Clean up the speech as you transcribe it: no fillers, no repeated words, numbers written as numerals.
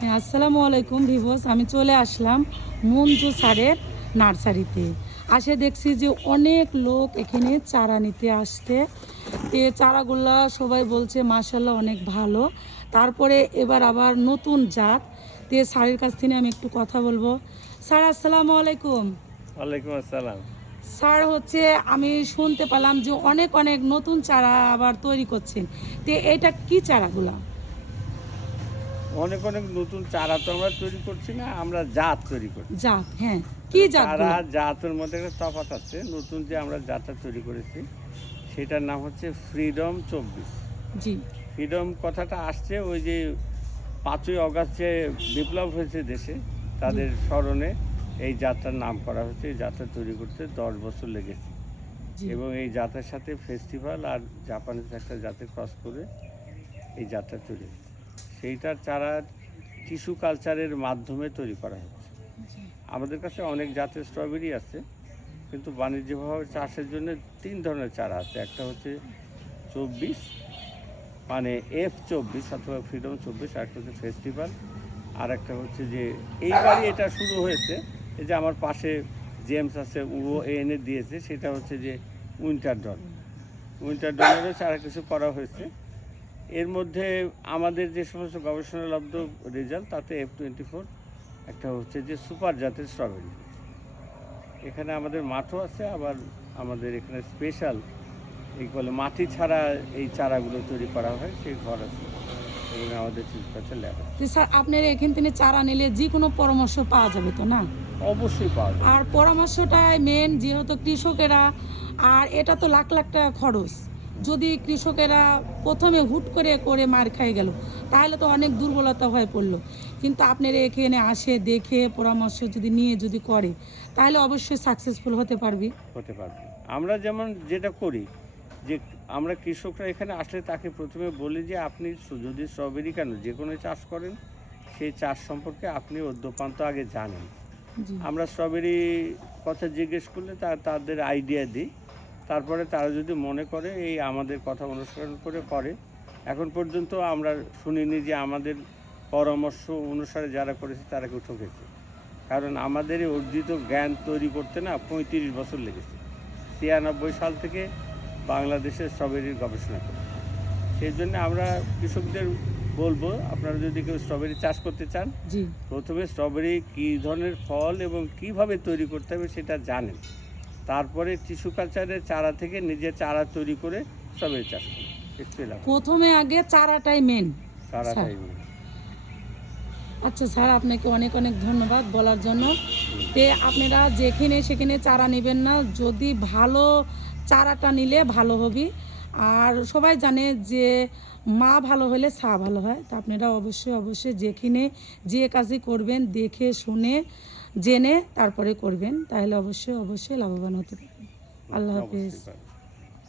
হ্যাঁ, আসসালামু আলাইকুম ভিভোস। আমি চলে আসলাম মঞ্জু স্যারের নার্সারিতে। আসে দেখছি যে অনেক লোক এখানে চারা নিতে আসতে। তে চারাগুলা সবাই বলছে মাশাআল্লাহ অনেক ভালো। তারপরে এবার আবার নতুন জাত। তে স্যারের কাছ থেকে আমি একটু কথা বলবো। স্যার আসসালামু আলাইকুম। ওয়ালাইকুম আসসালাম। স্যার হচ্ছে আমি শুনতে পেলাম যে অনেক অনেক নতুন চারা আবার তৈরি করছেন। তে এটা কি চারাগুলা? অনেক অনেক নতুন চারা তো আমরা তৈরি করছি না, আমরা জাত তৈরি করছি। জাত, হ্যাঁ, কি চারা জাতগুলা? জাতের মধ্যে একটা তফাৎ আছে। নতুন যে আমরা জাতটা তৈরি করেছি সেটার নাম হচ্ছে ফ্রিডম 24। জি, ফ্রিডম কথাটা আসছে ওই যে 5ই অগাস্ট যে বিপ্লব হয়েছে দেশে, তাদের স্মরণে এই জাতটার নাম করা হয়েছে। এই জাতটা তৈরি করতে 10 বছর লেগেছে জি, এবং এই জাতের সাথে ফেস্টিভ্যাল আর জাপানিজ একটা জাতের ক্রস করে এই জাতটা তৈরি হয়েছে। সেইটার চারা টিস্যু কালচারের মাধ্যমে তৈরি করা হচ্ছে। জি। আমাদের কাছে অনেক জাতের স্ট্রবেরি আছে, কিন্তু বাণিজ্যিকভাবে চাষের জন্য 3 ধরনের চারা আছে। একটা হচ্ছে 24 মানে F24 অথবা ফ্রিডম 24, আর একটা হচ্ছে ফেস্টিভ্যাল, আর একটা হচ্ছে যে এইবারই এটা শুরু হয়েছে। এই যে আমার পাশে জেমস আছে, ও এনে দিয়েছে, সেটা হচ্ছে যে উইন্টার ডন। উইন্টার ডনেরও চারা কিছু করা হয়েছে। এর মধ্যে আমাদের যে সমস্ত গবেষণালব্ধ রেজাল্ট, তাতে F24 একটা হচ্ছে যে সুপার জাতের স্ট্রবেরি। এখানে আমাদের মাঠও আছে, আবার আমাদের এখানে স্পেশাল এই বলে মাটি ছাড়া এই চারাগুলো তৈরি করা হয় সেই ঘর আছে এবং আমাদের চিকিৎসা ল্যাব আছে। তো স্যার আপনারা এখান থেকে চারা নিলে যে কোনো পরামর্শ পাওয়া যাবে তো না? অবশ্যই পাওয়া যায়। আর পরামর্শটাই মেন, যেহেতু কৃষকেরা, আর এটা তো লাখ লাখ টাকা খরচ। যদি কৃষকেরা প্রথমে হুট করে করে মার খাই গেল, তাহলে তো অনেক দুর্বলতা হয়ে পড়লো। কিন্তু আপনারা এখানে আসে দেখে পরামর্শ যদি নিয়ে যদি করে, তাহলে অবশ্যই সাকসেসফুল হতে পারবি। হতে পারবে। আমরা যেমন যেটা করি যে আমরা কৃষকরা এখানে আসলে তাকে প্রথমে বলি যে আপনি যদি স্ট্রবেরি কেন যে কোনো চাষ করেন, সেই চাষ সম্পর্কে আপনি অদ্যপান্ত আগে জানেন। জি, আমরা স্ট্রবেরি কথা জিজ্ঞেস করলে তাদের আইডিয়া দিই। তারপরে তারা যদি মনে করে এই আমাদের কথা অনুসরণ করে এখন পর্যন্ত আমরা শুনিনি যে আমাদের পরামর্শ অনুসারে যারা করেছে তারা কেউ ঠকেছে। কারণ আমাদের এই অর্জিত জ্ঞান তৈরি করতে না 35 বছর লেগেছে। 96 সাল থেকে বাংলাদেশে স্ট্রবেরির গবেষণা করি। সেই জন্য আমরা কৃষকদের বলবো, আপনারা যদি কেউ স্ট্রবেরি চাষ করতে চান, জি। প্রথমে স্ট্রবেরি কী ধরনের ফল এবং কিভাবে তৈরি করতে হবে সেটা জানেন। তারপরে টিস্যু কালচারের চারা থেকে নিজে চারা তৈরি করে স্ট্রবেরি চাষ করুন। একটু লাভ প্রথমে আগে চারাটাই মেন। চারাটাই আচ্ছা স্যার, আপনাকে অনেক অনেক ধন্যবাদ বলার জন্য। তে আপনারা যেখানে সেখানে চারা নেবেন না, যদি ভালো চারাটা নিলে ভালো হবে। আর সবাই জানে যে মা ভালো হলে সা ভালো হয়। তা আপনারা অবশ্যই অবশ্যই যেখানে যে কাজই করবেন দেখে শুনে জেনে তারপরে করবেন, তাহলে অবশ্যই অবশ্যই লাভবান হতে পারবেন। আল্লাহ হাফিজ। অবশ্যই।